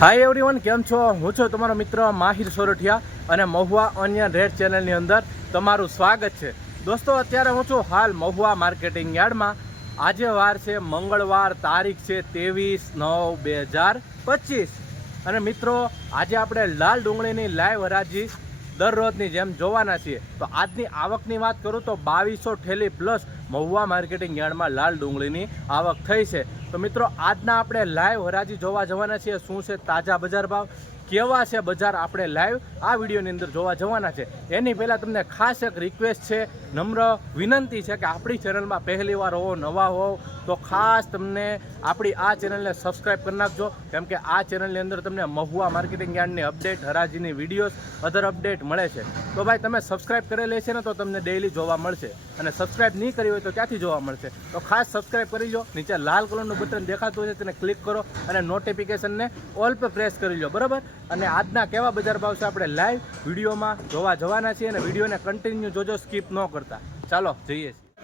Hi everyone કેમ છો? હું છું તમારો મિત્ર માહિર સોરઠિયા અને મહુવા ઓનિયન રેડ ચેનલની અંદર તમારું સ્વાગત છે. દોસ્તો, અત્યારે હું છું હાલ મહુવા માર્કેટિંગ યાર્ડમાં. આજે વાર છે, મંગળવાર તારીખ છે, ત્રેવીસ નવ બે હજાર પચીસ. અને મિત્રો, આજે આપણે લાલ ડુંગળીની લાઈવ હરાજી દરરોજની જેમ જોવાના છીએ. તો આજની આવકની વાત કરું તો બાવીસો ઠેલી પ્લસ મહુવા માર્કેટિંગ યાર્ડમાં લાલ ડુંગળીની આવક થઈ છે. તો મિત્રો, આજના આપણે લાઈવ હરાજી જોવા જવાના છીએ. શું છે તાજા બજાર ભાવ? કેવા છે બજાર આપણે લાઈવ આ વિડીયોની અંદર જોવા જવાના છે. એની પહેલાં તમને ખાસ એક રિક્વેસ્ટ છે, નમ્ર વિનંતી છે કે આપણી ચેનલમાં પહેલી વાર હો, નવા હો તો ખાસ તમને આપણી આ ચેનલને સબસ્ક્રાઈબ કરી નાખજો. કેમ કે આ ચેનલની અંદર તમને મહુવા માર્કેટિંગ યાર્ડની અપડેટ હરાજીની વિડીયોઝ અધર અપડેટ મળે છે. તો ભાઈ, તમે સબસ્ક્રાઈબ કરેલી છે ને તો તમને ડેઈલી જોવા મળશે. અને સબસ્ક્રાઈબ નહીં કરી હોય તો ક્યાંથી જોવા મળશે? તો ખાસ સબસ્ક્રાઈબ કરી લો નીચે લાલ કલરનું બટન દેખાતું છે તેને ક્લિક કરો અને નોટિફિકેશનને ઓલ પર પ્રેસ કરી લો બરાબર? અને આજના કેવા બજાર ભાવ છે આપણે લાઈવ વિડીયોમાં જોવા જવાના છીએ અને વિડીયોને કન્ટિન્યુ જોજો સ્કીપ ન કરતા. ચાલો, જઈએ.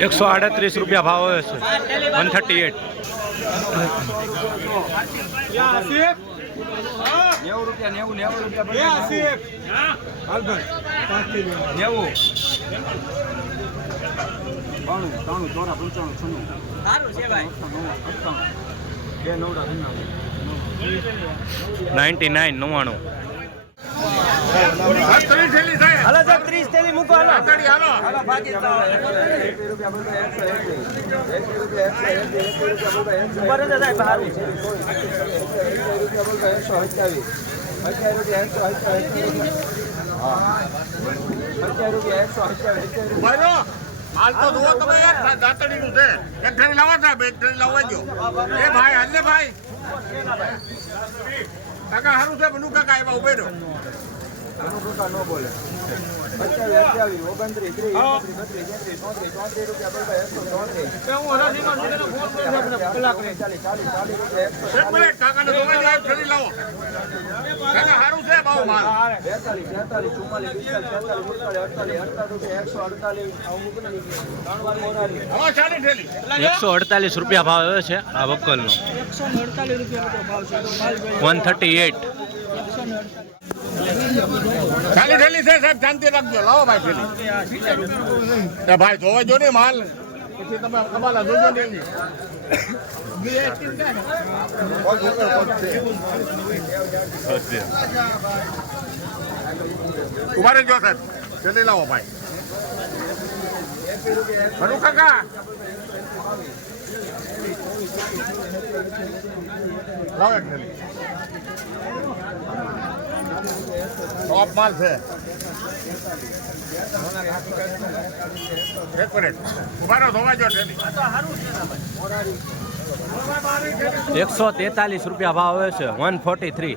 એકસો આડત્રીસ રૂપિયા ભાવ આવે છે. વન થર્ટી એટ નેવું રૂપિયા નેવું નેવું રૂપિયા નેવું બાણું ત્રાણું ચોરા પંચાણું છન્નું છે ભાઈ. બે નવડા નાઇન્ટી નાઇન નવ્વાણું હાલો સાહેબ ત્રીસ થેલી મૂકો હાલો હાલો ભાગી સત્યાવીસ. સત્યાવીસ ભાઈઓ, હાલ તો જુઓ તમે યાર, દાંતડીનું છે. એક ટ્રેન લાવો સાહેબ, એક ટ્રેન લાવવા. એ ભાઈ, હાલને ભાઈ. કાકા હારું છે, બનુ કાકા આવ્યા, ઉભે ટૂંકા ન બોલે. સત્યાવીસ, અઠ્યાવીસ, ઓગણત્રીસ, ત્રીસ, એકત્રીસ, બત્રીસ, તેત્રીસ, ચોત્રીસ, ચોત્રીસ રૂપિયા બોલતો એકસો ચોત્રીસ. ચાલીસ, ચાલીસ, ચાલીસ રૂપિયા. બેતાલીસ, તેતાલીસ, ચુમ્માલીસ, પિસ્તાલીસ, છેતાલીસ, અડતાલીસ, અડતાલીસ રૂપિયા એકસો અડતાલીસ. એકસો અડતાલીસ રૂપિયા ભાવ છે આ વકલનો વન થર્ટી એટ ચાલી ઠેલી છે, સાહેબ, શાંતિ રાખજો. લાવો ભાઈ ઠેલી. ભાઈ, જોવા જો ને માલ. પછી તમે કબાલા જોજો ને સાહેબ લાવો ભાઈ કાકા ટોપ માલ છે. એક મિનિટ ઊભા રહો ધોવા જો એકસો તેતાલીસ રૂપિયા ભાવ આવે છે વન ફોર્ટી થ્રી.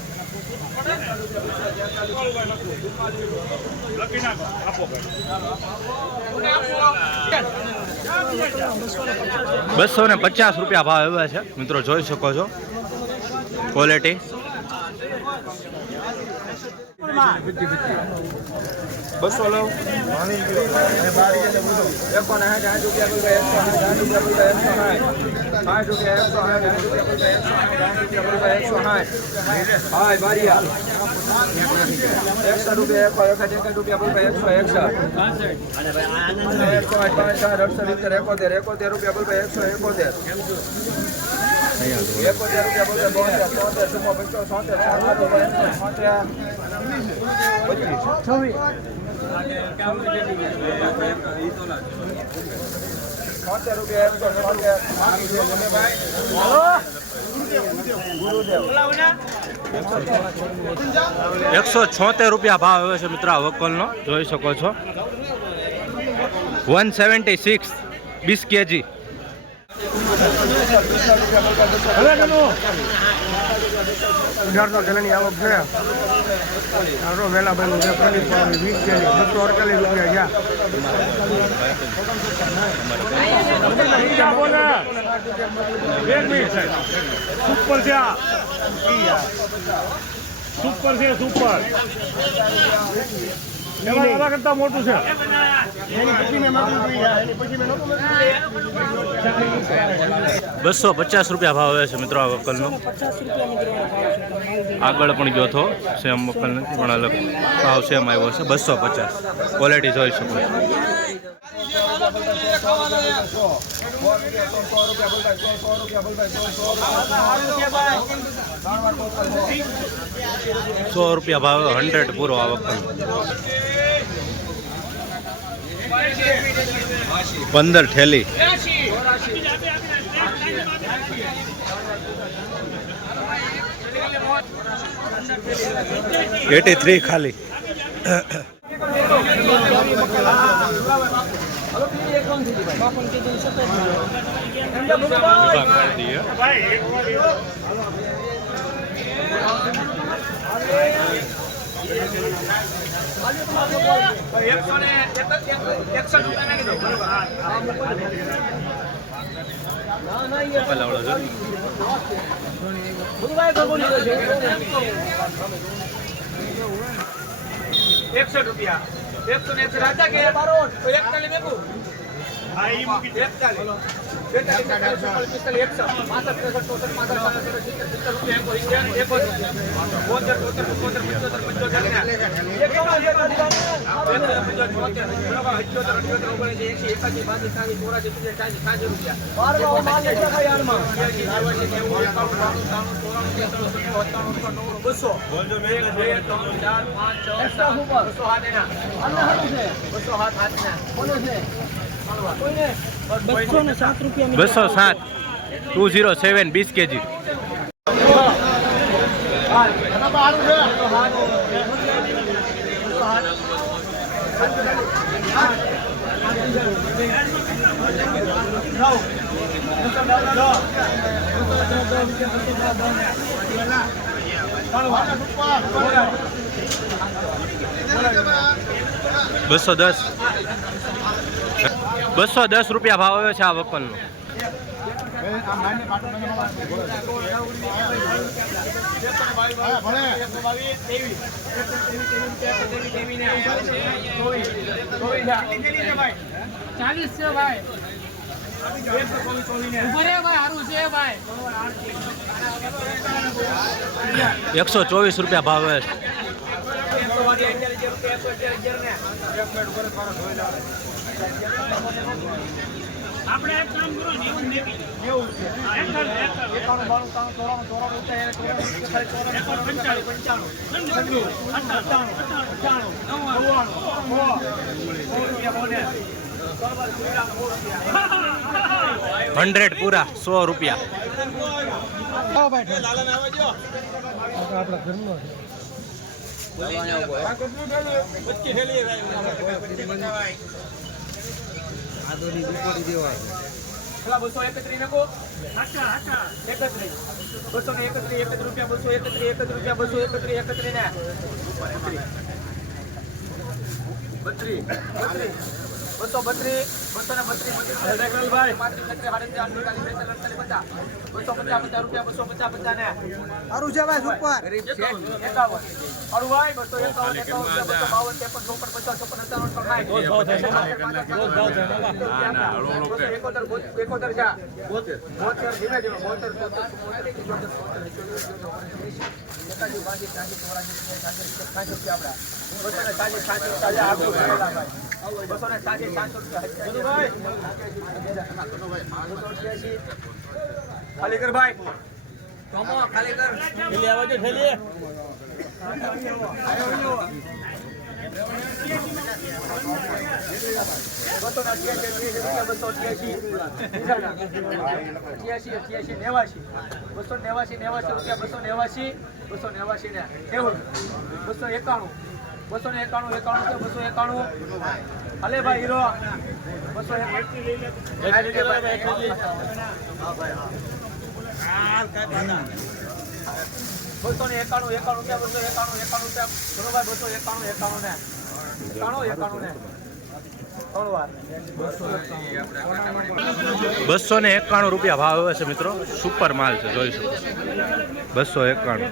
ક્વોલિટી બસો સાઠ સાઠ રૂપિયા ભાવ એવા છે. મિત્રો જોઈ શકો છો. સાઠ સાઠ રૂપિયા એકસો સાઠ સાઠ રૂપિયા એકસો સાઠ રૂપિયા એકસો સાઠ હાય બારિયા એકસો રૂપિયા એકસો એકસઠ રૂપિયા એકસો એકસઠ એકસો આઠ પાંચ ચાર અડસઠ સિત્તેર એકોતેર એકોતેર રૂપિયા બોલતા એકસો એકોતેર એકોતેર રૂપિયા બોલતા બોતેર તોતેર ચુમ્મો પચીસ રૂપિયા એકસો છોતેર રૂપિયા ભાવ આવ્યો છે મિત્ર વકલનો જોઈ શકો છો વન સેવન્ટી સિક્સ વીસ કેજી અઢારસો કિલોની આવક છે આરો વેલા બન્યું છે પચીસ પાવની વીસ કેજી બસો અડતાલીસ રૂપિયા સુપર છે આ. સુપર છે, સુપર. કરતા મોટું છે. બસો પચાસ રૂપિયા ભાવ આવે છે મિત્રો આ વકલનો આગળ પણ ગયો હતો સેમ વકલ નથી પણ અલગ ભાવ સેમ આવ્યો છે, બસો પચાસ. ક્વોલિટી જોઈ શકો. સો રૂપિયા ભાવ, હંડ્રેડ પૂરો આ વકલ પંદર ઠેલી એટી થ્રી ખાલી એકસો ને એકસઠ રૂપિયા નાખી દે. એકતાલીસ બેતાલીસ, તેતાલીસ, ચુમ્માલીસ, પિસ્તાલીસ, એકસઠ, રૂપિયા, એકસો ને એકાવન, એકાવન, બેતેર, પંચોતેર, છોતેર, બાસી, ત્રાણું, ચોરાણું, તેતાણું, ચુમ્મોતેર, અઠ્ઠાણું, અઠ્ઠાણું, બસો. હાથ હાથ ના ચાર, છે છ, સાત, બસો સાત ટુ ઝીરો સેવન વીસ કેજી. બસો દસ. બસો દસ રૂપિયા ભાવ આવ્યો છે આ વકલનો ચાલીસ છે ભાઈ. એકસો ચોવીસ રૂપિયા ભાવ છે. આપણે એક કામ કરો ને એવું જ લેવી. હંડ્રેડ પૂરા સો રૂપિયા. પેલા બસો એકત્રીસ નાખો એકત્રીસ બસો ને એકત્રીસ એકત્રીસ રૂપિયા બસો એકત્રીસ એકત્રીસ રૂપિયા બસો એકત્રીસ ને બત્રી બત્રીસ. બસો બત્રીસ બસો ને બત્રીસ બત્રીસ પાંત્રીસ છત્રીસ સાડત્રીસ અડતાલીસ બેતાલીસ અડતાલીસ પચાસ બસો પચાસ પચાસ રૂપિયા બસો પચાસ પચાસ ને સારું છે ભાઈ સુપર એકાવન એકાવન અડું ભાઈ બસો એકાવન એકાવન બસો બાવન ત્રેપન ચોપન પચાસ ચોપન એકોતેર એકોતેર છે બોતેર બોતેર ધીમે ધીમે બોતેર બોતેર બોતેર બોતેર બાસી ને રૂપિયા ભાઈ બસો ને બસો અઠ્યાસી બસો અઠ્યાસી અઠ્યાસી અઠ્યાસી નેવાસી બસો નેવાસી નેવાસી રૂપિયા બસો નેવાસી બસો નેવાસી ને નેવું બસો એકાણું. બસો ને એકાણું એકાણું છે બસો એકાણું. અલે ભાઈ, હીરો. બસો બસો ને એકાણું એકાણું છે બસો એકાણું એકાણું છે બરોબર બસો એકાણું એકાણું ને. એકાણું એકાણું ને. બસો ને એકાણું રૂપિયા ભાવ આવે છે મિત્રો. સુપર માલ છે, જોઈ શકો બસો એકાણું.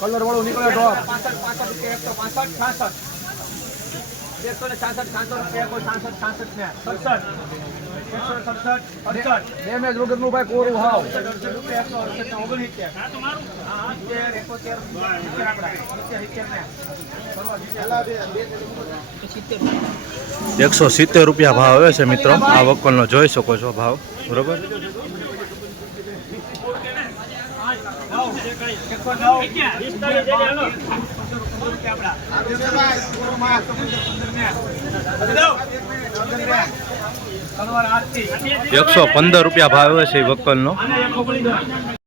કલર વાળું નીકળે તો પાંસઠ પાંસઠ રૂપિયા એકસો પાંસઠ છાસઠ. એકસો ને છાસઠ છાસઠ રૂપિયા કોઈ છાસઠ છાસઠ ને. સડસઠ. એકસો ને સડસઠ ડેમેજ વગરનું ભાઈ કોરું હાવ. અડસઠ ને એકોતેર. એકસો સિત્તેર રૂપિયા ભાવ આવે છે મિત્રો. આ વકલનો જોઈ શકો છો ભાવ. બરોબર? એકસો પંદર રૂપિયા ભાવ છે વકલનો